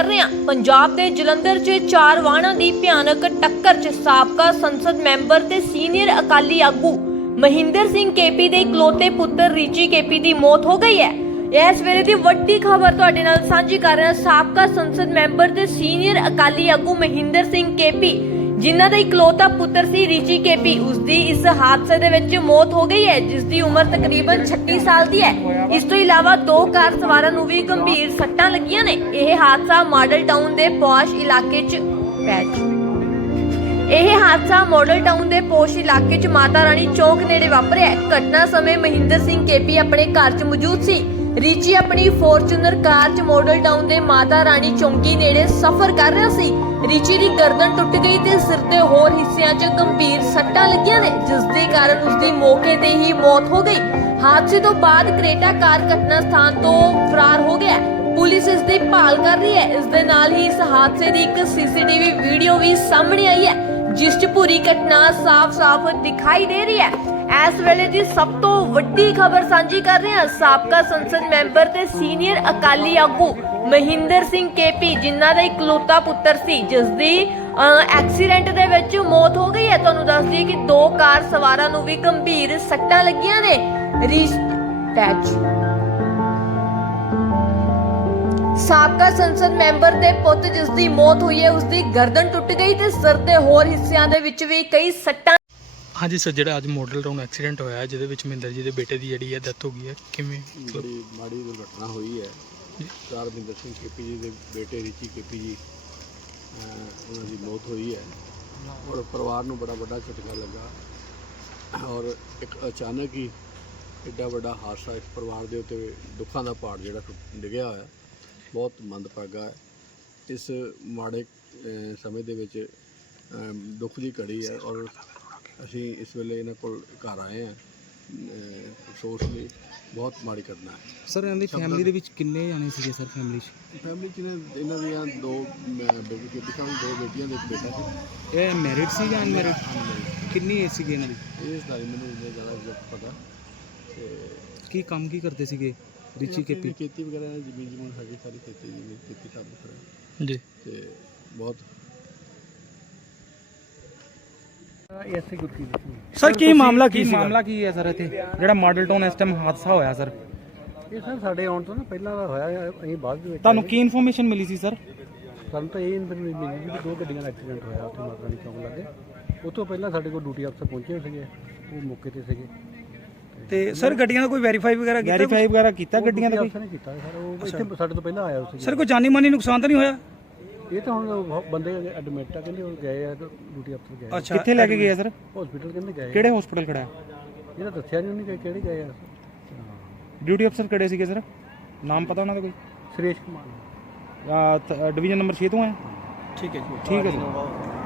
ਕਰ ਰਹੇ ਹਾਂ। ਪੰਜਾਬ ਦੇ ਜਲੰਧਰ 'ਚ ਚਾਰ ਵਾਹਨਾਂ ਦੀ ਭਿਆਨਕ ਟੱਕਰ 'ਚ ਸਾਬਕਾ ਸੰਸਦ ਮੈਂਬਰ ਤੇ ਸੀਨੀਅਰ ਅਕਾਲੀ ਆਗੂ ਮਹਿੰਦਰ ਸਿੰਘ ਕੇਪੀ ਦੇ ਇਕਲੌਤੇ ਪੁੱਤਰ ਰੀਚੀ ਕੇਪੀ ਦੀ ਮੌਤ ਹੋ ਗਈ ਹੈ। ਇਸ ਵੇਲੇ ਦੀ ਵੱਡੀ ਖਬਰ ਤੁਹਾਡੇ ਨਾਲ ਸਾਂਝੀ ਕਰ ਰਿਹਾ ਸਾਬਕਾ ਸੰਸਦ ਮੈਂਬਰ ਤੇ ਸੀਨੀਅਰ ਅਕਾਲੀ ਆਗੂ ਮਹਿੰਦਰ ਸਿੰਘ ਕੇਪੀ। ਜਿਨ੍ਹਾਂ ਦਾ ਇਕਲੌਤਾ ਪੁੱਤਰ ਸੀ, ਰੀਚੀ ਕੇਪੀ। ਉਸ ਦੀ ਇਸ ਹਾਦਸੇ ਦੇ ਵਿੱਚ ਮੌਤ ਹੋ ਗਈ ਹੈ ਜਿਸ ਦੀ ਉਮਰ ਤਕਰੀਬਨ 36 ਸਾਲ ਦੀ ਹੈ। ਇਸ ਤੋਂ ਇਲਾਵਾ ਦੋ ਕਾਰ ਸਵਾਰਾਂ ਨੂੰ ਵੀ ਗੰਭੀਰ ਸੱਟਾਂ ਲੱਗੀਆਂ ਨੇ। ਇਹ ਹਾਦਸਾ ਮਾਡਲ ਟਾਊਨ ਦੇ ਪੌਸ਼ ਇਲਾਕੇ 'ਚ ਪੈਚ ਇਹ ਹਾਦਸਾ ਮਾਡਲ ਟਾਊਨ ਦੇ ਪੋਸ਼ ਇਲਾਕੇ 'ਚ ਮਾਤਾ ਰਾਣੀ ਚੌਕ ਨੇੜੇ ਵਾਪਰਿਆ ਘਟਨਾ ਸਮੇਂ ਮਹਿੰਦਰ ਸਿੰਘ ਕੇਪੀ ਆਪਣੇ ਘਰ 'ਚ ਮੌਜੂਦ ਸੀ। ਰੀਚੀ ਆਪਣੀ ਫੋਰਚੂਨਰ ਕਾਰ 'ਚ ਮਾਡਲ ਟਾਊਨ ਦੇ ਮਾਤਾ ਰਾਣੀ ਚੌਂਕੀ ਨੇੜੇ ਸਫ਼ਰ ਕਰ ਰਿਹਾ ਸੀ। ਰੀਚੀ ਦੀ ਗਰਦਨ ਟੁੱਟ ਗਈ ਤੇ ਸਿਰ ਦੇ ਹੋਰ ਹਿੱਸਿਆਂ 'ਚ ਗੰਭੀਰ ਸੱਟਾਂ ਲੱਗੀਆਂ ਨੇ, ਜਿਸ ਦੇ ਕਾਰਨ ਉਸ ਦੀ ਮੌਕੇ ਤੇ ਹੀ ਮੌਤ ਹੋ ਗਈ। ਹਾਦਸੇ ਤੋਂ ਬਾਅਦ ਕ੍ਰੇਟਾ ਕਾਰ ਘਟਨਾ ਸਥਾਨ ਤੋਂ ਫਰਾਰ ਹੋ ਗਿਆ। ਪੁਲਿਸ ਇਸ ਦੀ ਭਾਲ ਕਰ ਰਹੀ ਹੈ। ਇਸ ਦੇ ਨਾਲ ਹੀ ਇਸ ਹਾਦਸੇ ਦੀ ਇੱਕ ਸੀਸੀਟੀਵੀ ਵੀਡੀਓ ਵੀ ਸਾਹਮਣੇ ਆਈ ਹੈ, ਜਿਸ 'ਚ ਪੂਰੀ ਘਟਨਾ ਸਾਫ਼-ਸਾਫ਼ ਦਿਖਾਈ ਦੇ ਰਹੀ ਹੈ। ਇਸ ਵੇਲੇ ਦੀ ਸਭ ਤੋਂ ਵੱਡੀ ਖਬਰ ਸਾਂਝੀ ਕਰ ਰਹੇ ਹਾਂ ਸਾਬਕਾ ਸੰਸਦ ਮੈਂਬਰ ਤੇ ਸੀਨੀਅਰ ਅਕਾਲੀ ਆਗੂ ਮਹਿੰਦਰ ਸਿੰਘ ਕੇਪੀ, ਜਿਨ੍ਹਾਂ ਦਾ ਇਕਲੌਤਾ ਪੁੱਤਰ ਸੀ, ਜਿਸ ਦੀ ਐਕਸੀਡੈਂਟ ਦੇ ਵਿੱਚ ਮੌਤ ਹੋ ਗਈ ਹੈ। ਤੁਹਾਨੂੰ ਦੱਸ ਦਈਏ ਕਿ ਦੋ ਕਾਰ ਸਵਾਰਾਂ ਨੂੰ ਵੀ ਗੰਭੀਰ ਸੱਟਾਂ ਲੱਗੀਆਂ ਨੇ। ਰੀਸ਼ ਟੈਚ ਸਾਬਕਾ ਸੰਸਦ ਮੈਂਬਰ ਦੇ ਪੁੱਤ, ਜਿਸ ਦੀ ਮੌਤ ਹੋਈ ਹੈ, ਉਸ ਦੀ ਗਰਦਨ ਟੁੱਟ ਗਈ ਤੇ ਸਿਰ ਦੇ ਹੋਰ ਹਿੱਸਿਆਂ ਦੇ ਵਿੱਚ ਵੀ ਕਈ ਸੱਟਾਂ ਹਾਂਜੀ ਸਰ ਜਿਹੜਾ ਅੱਜ ਮਾਡਲ ਟਾਊਨ ਐਕਸੀਡੈਂਟ ਹੋਇਆ ਹੈ, ਜਿਹਦੇ ਵਿੱਚ ਮਹਿੰਦਰ ਜੀ ਦੇ ਬੇਟੇ ਦੀ ਜਿਹੜੀ ਹੈ ਡੈਥ ਹੋ ਗਈ ਹੈ ਕਿਵੇਂ ਬੜੀ ਮਾੜੀ ਦੁਰਘਟਨਾ ਹੋਈ ਹੈ ਸਰਬਿੰਦਰ ਸਿੰਘ ਕੇਪੀ ਜੀ ਦੇ ਬੇਟੇ ਰਿਚੀ ਕੇਪੀ ਜੀ ਅਹ ਉਹਨਾਂ ਦੀ ਮੌਤ ਹੋਈ ਹੈ। ਔਰ ਪਰਿਵਾਰ ਨੂੰ ਬੜਾ ਵੱਡਾ ਝਟਕਾ ਲੱਗਾ। ਔਰ ਇੱਕ ਅਚਾਨਕ ਹੀ ਐਡਾ ਵੱਡਾ ਹਾਦਸਾ ਇਸ ਪਰਿਵਾਰ ਦੇ ਉੱਤੇ ਦੁੱਖਾਂ ਦਾ ਪਹਾੜ ਜਿਹੜਾ ਟੁੱਟ- ਡਿੱਗਿਆ ਹੋਇਆ ਬਹੁਤ ਮੰਦਭਾਗਾ ਹੈ। ਇਸ ਮਾੜੇ ਅਹ ਸਮੇਂ ਦੇ ਵਿੱਚ ਅਹ ਦੁੱਖ ਦੀ ਘੜੀ ਹੈ ਔਰ ਅਸੀਂ ਇਸ ਵੇਲੇ ਇਹਨਾਂ ਕੋਲ ਘਰ ਆਏ ਹਾਂ। ਅਫਸੋਸ ਲਈ ਬਹੁਤ ਮਾੜੀ ਘਟਨਾ ਹੈ। ਸਰ ਇਹਨਾਂ ਦੀ ਫੈਮਿਲੀ ਦੇ ਵਿੱਚ ਕਿੰਨੇ ਜਾਣੇ ਸੀਗੇ ਸਰ ਫੈਮਿਲੀ 'ਚ? ਫੈਮਿਲੀ ਚ ਇਹਨਾਂ ਇਹਨਾਂ ਦੀਆਂ ਦੋ ਬੇਟੀ ਕੀਤੀ ਸਾਂ ਦੋ ਬੇਟੀਆਂ ਦੇ ਇੱਕ ਬੇਟਾ ਸੀ। ਇਹ ਮੈਰਿਡ ਸੀ ਜਾਂ ਅਨਮੈਰਿਡ ਕਿੰਨੀ ਏਜ ਸੀਗੇ ਇਹਨਾਂ ਦੀ? ਇਹ ਸਾਰੀ ਮੈਨੂੰ ਇੰਨਾ ਜ਼ਿਆਦਾ ਐਗਜ਼ੈਕਟ ਪਤਾ। ਤੇ ਕੀ ਕੰਮ ਕੀ ਕਰਦੇ ਸੀਗੇ? ਰਿਚੀ ਆਪਣੀ ਕੇਪੀ ਖੇਤੀ ਵਗੈਰਾ ਜ਼ਮੀਨ ਜਮੂਨ ਸਾਡੀ ਸਾਰੀ ਖੇਤੀ ਜ਼ਮੀਨ ਖੇਤੀ ਕੰਮ ਕਰਾਂ ਜੀ। ਤੇ ਬਹੁਤ ਸਰ ਕੀ ਮਾਮਲਾ ਕੀ ਸੀ ਮਾਮਲਾ ਕੀ ਹੈ ਸਰ ਇੱਥੇ? ਜਿਹੜਾ ਮਾਡਲ ਟਾਊਨ ਇਸ ਟਾਈਮ ਹਾਦਸਾ ਹੋਇਆ ਸਰ। ਇਹ ਸਰ ਸਾਡੇ ਆਉਣ ਤੋਂ ਨਾ ਪਹਿਲਾਂ ਦਾ ਹੋਇਆ ਹੈ, ਅਸੀਂ ਬਾਅਦ ਦੇ ਵਿੱਚ ਤੁਹਾਨੂੰ ਕੀ ਇਨਫੋਰਮੇਸ਼ਨ ਮਿਲੀ ਸੀ ਸਰ? ਸਾਨੂੰ ਤਾਂ ਇਹ ਇਨਫੋਰਮੇਸ਼ਨ ਮਿਲੀ ਸੀ ਕਿ ਦੋ ਗੱਡੀਆਂ ਦਾ ਐਕਸੀਡੈਂਟ ਹੋਇਆ ਉੱਥੇ ਮਾਤਾ ਰਾਣੀ ਚੌਂਕ ਲੱਗੇ। ਉਹ ਤੋਂ ਪਹਿਲਾਂ ਸਾਡੇ ਕੋਲ ਡਿਊਟੀ ਅਫਸਰ ਪਹੁੰਚੇ ਹੋਏ ਸੀਗੇ ਉਹ ਮੌਕੇ ਤੇ ਸੀਗੇ। ਤੇ ਸਰ ਗੱਡੀਆਂ ਦਾ ਕੋਈ ਵੈਰੀਫਾਈ ਵਗੈਰਾ ਕੀਤਾ ਵੈਰੀਫਾਈ ਵਗੈਰਾ ਕੀਤਾ ਗੱਡੀਆਂ ਦਾ ਕੋਈ? ਅਫਸਰ ਨੇ ਕੀਤਾ ਸਰ ਉਹ ਇੱਥੇ ਸਾਡੇ ਤੋਂ ਪਹਿਲਾਂ ਆਇਆ ਸੀ ਸਰ ਕੋਈ ਜਾਨੀ ਮਾਨੀ ਨੁਕਸਾਨ ਤਾਂ ਨਹੀਂ ਹੋਇਆ? ਇਹ ਤਾਂ ਹੁਣ ਉਹ ਬੰਦੇ ਐਡਮਿਟ ਆ ਕਹਿੰਦੇ ਉਹ ਗਏ ਆ ਡਿਊਟੀ ਅਫਸਰ ਗਏ ਅੱਛਾ ਕਿੱਥੇ ਲੈ ਕੇ ਗਏ ਆ ਸਰ? ਹਸਪੀਟਲ ਕਹਿੰਦੇ ਗਏ ਕਿਹੜੇ ਹਸਪੀਟਲ ਖੜਾ ਹੈ? ਇਹਦਾ ਦੱਸਿਆ ਨਹੀਂ ਉਹਨੇ ਕਿ ਕਿਹੜੇ ਗਏ ਆ। ਡਿਊਟੀ ਅਫਸਰ ਕਿਹੜੇ ਸੀਗੇ ਸਰ? ਨਾਮ ਪਤਾ ਉਹਨਾਂ ਦਾ ਕੋਈ? ਸੁਰੇਸ਼ ਕੁਮਾਰ। ਡਿਵੀਜ਼ਨ ਨੰਬਰ 6 ਤੋਂ ਹੈ? ਠੀਕ ਹੈ ਜੀ। ਠੀਕ ਹੈ ਸਰ।